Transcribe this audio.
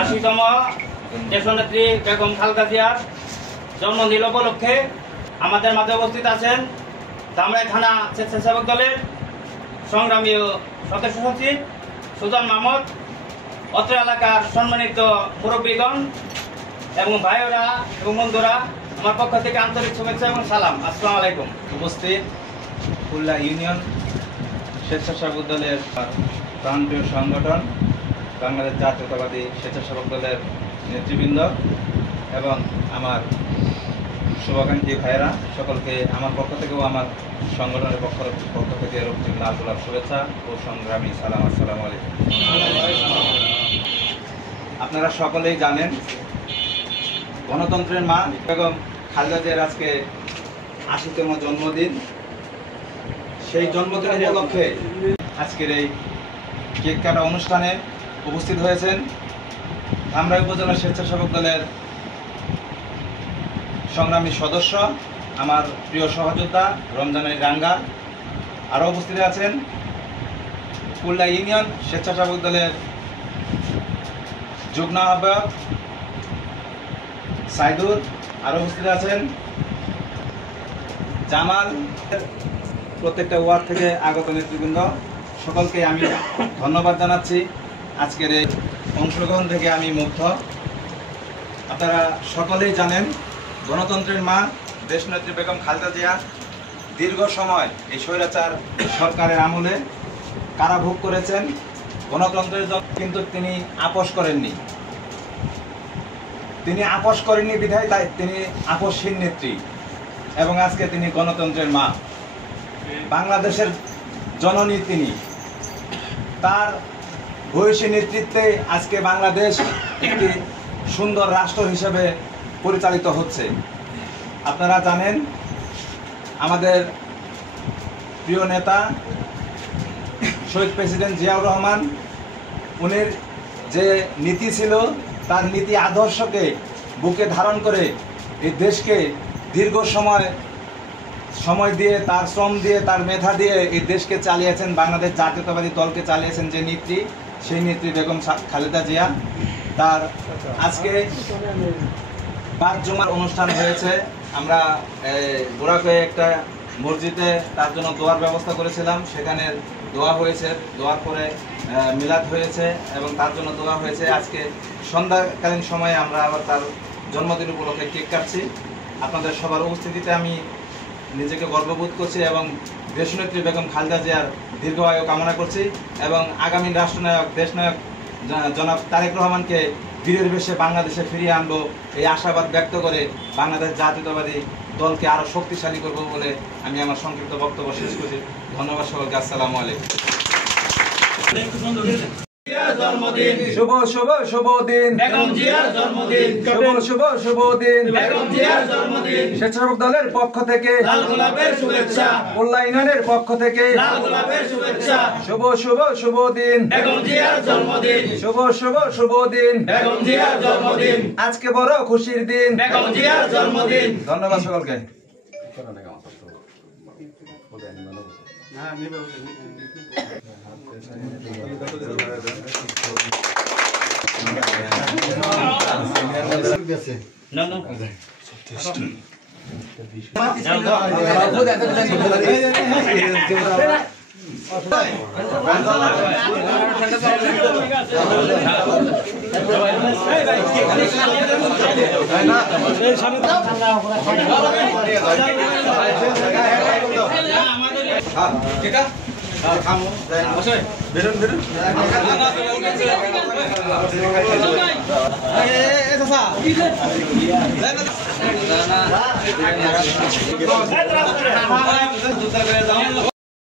80তম দেশনেত্রী বেগম খালেদা জিয়ার জন্মদিন উপলক্ষে আমাদের মাঝে উপস্থিত আছেন ধামরাই থানা স্বেচ্ছাসেবক দলের সংগ্রামী সদস্য সচিব সুজন মাহমুদ, অত্র এলাকার সম্মানিত মুরব্বীগণ এবং ভাইয়েরা এবং বন্ধুরা, আমার পক্ষ থেকে আন্তরিক শুভেচ্ছা এবং সালাম। আসসালামু আলাইকুম। উপস্থিত খুলনা ইউনিয়ন স্বেচ্ছাসেবক দলের প্রাণপ্রিয় সংগঠন বাংলাদেশ জাতীয়তাবাদী স্বেচ্ছাসেবক দলের নেতৃবৃন্দ এবং আমার শুভাকাঙ্ক্ষী ভাইয়েরা, সকলকে আমার পক্ষ থেকেও আমার সংগঠনের পক্ষ থেকে রক্তিম লাল গোলাপ শুভেচ্ছা ও সংগ্রামী সালাম। আসসালামু আলাইকুম। আপনারা সকলেই জানেন, গণতন্ত্রের মা বেগম খালেদা জিয়ার আজকে 80তম জন্মদিন। সেই জন্মদিন উপলক্ষে আজকের এই কেক কাটা অনুষ্ঠানে উপস্থিত হয়েছেন ধামরাই উপজেলা স্বেচ্ছাসেবক দলের সংগ্রামী সদস্য, আমার প্রিয় সহযোদ্ধা রমজান আলী রাঙ্গা। আরও উপস্থিত আছেন খুলনা ইউনিয়ন স্বেচ্ছাসেবক দলের যুগ্ম আহ্বায়ক সাইদুর। আরও উপস্থিত আছেন জামাল। প্রত্যেকটা ওয়ার্ড থেকে আগত নেতৃবৃন্দ, সকলকে আমি ধন্যবাদ জানাচ্ছি। আজকের এই অংশগ্রহণ থেকে আমি মুগ্ধ। আপনারা সকলেই জানেন, গণতন্ত্রের মা দেশনেত্রী বেগম খালেদা জিয়া দীর্ঘ সময় এই স্বৈরাচার সরকারের আমলে কারাভোগ করেছেন। গণতন্ত্রের জন্য কিন্তু তিনি আপোষ করেননি। বিধায় তাই তিনি আপোষহীন নেত্রী এবং আজকে তিনি গণতন্ত্রের মা, বাংলাদেশের জননী। তিনি তার ভূয়সী নেতৃত্বে আজকে বাংলাদেশ একটি সুন্দর রাষ্ট্র হিসেবে পরিচালিত হচ্ছে। আপনারা জানেন, আমাদের প্রিয় নেতা শহীদ প্রেসিডেন্ট জিয়াউর রহমান, উনির যে নীতি ছিল, তার নীতি আদর্শকে বুকে ধারণ করে এই দেশকে দীর্ঘ সময় দিয়ে, তার শ্রম দিয়ে, তার মেধা দিয়ে এই দেশকে চালিয়েছেন। বাংলাদেশ জাতীয়তাবাদী দলকে চালিয়েছেন যে নেত্রী, সেই নেত্রী বেগম খালেদা জিয়া। তার আজকে পাঁচ জুমার অনুষ্ঠান হয়েছে। আমরা গোড়াকয়ে একটা মসজিদে তার জন্য দোয়ার ব্যবস্থা করেছিলাম। সেখানে দোয়া হয়েছে, দোয়ার পরে মিলাদ হয়েছে এবং তার জন্য দোয়া হয়েছে। আজকে সন্ধ্যাকালীন সময়ে আমরা আবার তার জন্মদিন উপলক্ষে কেক কাটছি। আপনাদের সবার উপস্থিতিতে আমি নিজেকে গর্ববোধ করছি এবং দেশনেত্রী বেগম খালেদা জিয়ার দীর্ঘায়ু কামনা করছি এবং আগামী রাষ্ট্রনায়ক, দেশনায়ক জনাব তারেক রহমানকে বীরের বেশে বাংলাদেশে ফিরিয়ে আনবো, এই আশাবাদ ব্যক্ত করে বাংলাদেশ জাতীয়তাবাদী দলকে আরও শক্তিশালী করব বলে আমি আমার সংক্ষিপ্ত বক্তব্য শেষ করছি। ধন্যবাদ সকলকে। আসসালামু আলাইকুম। শুভ শুভ শুভ দিন বেগম জিয়ার জন্মদিন। শুভ শুভ দিন বেগম জিয়ার জন্মদিন। স্বেচ্ছাসেবক দলের পক্ষ থেকে লাল গোলাপের শুভেচ্ছা, খুলনা ইউনিয়নের পক্ষ থেকে লাল গোলাপের শুভেচ্ছা। শুভ শুভ শুভ দিন বেগম জিয়ার জন্মদিন। শুভ শুভ শুভ দিন বেগম জিয়ার জন্মদিন। আজকে বড় খুশির দিন বেগম জিয়ার জন্মদিন। ধন্যবাদ সকলকে।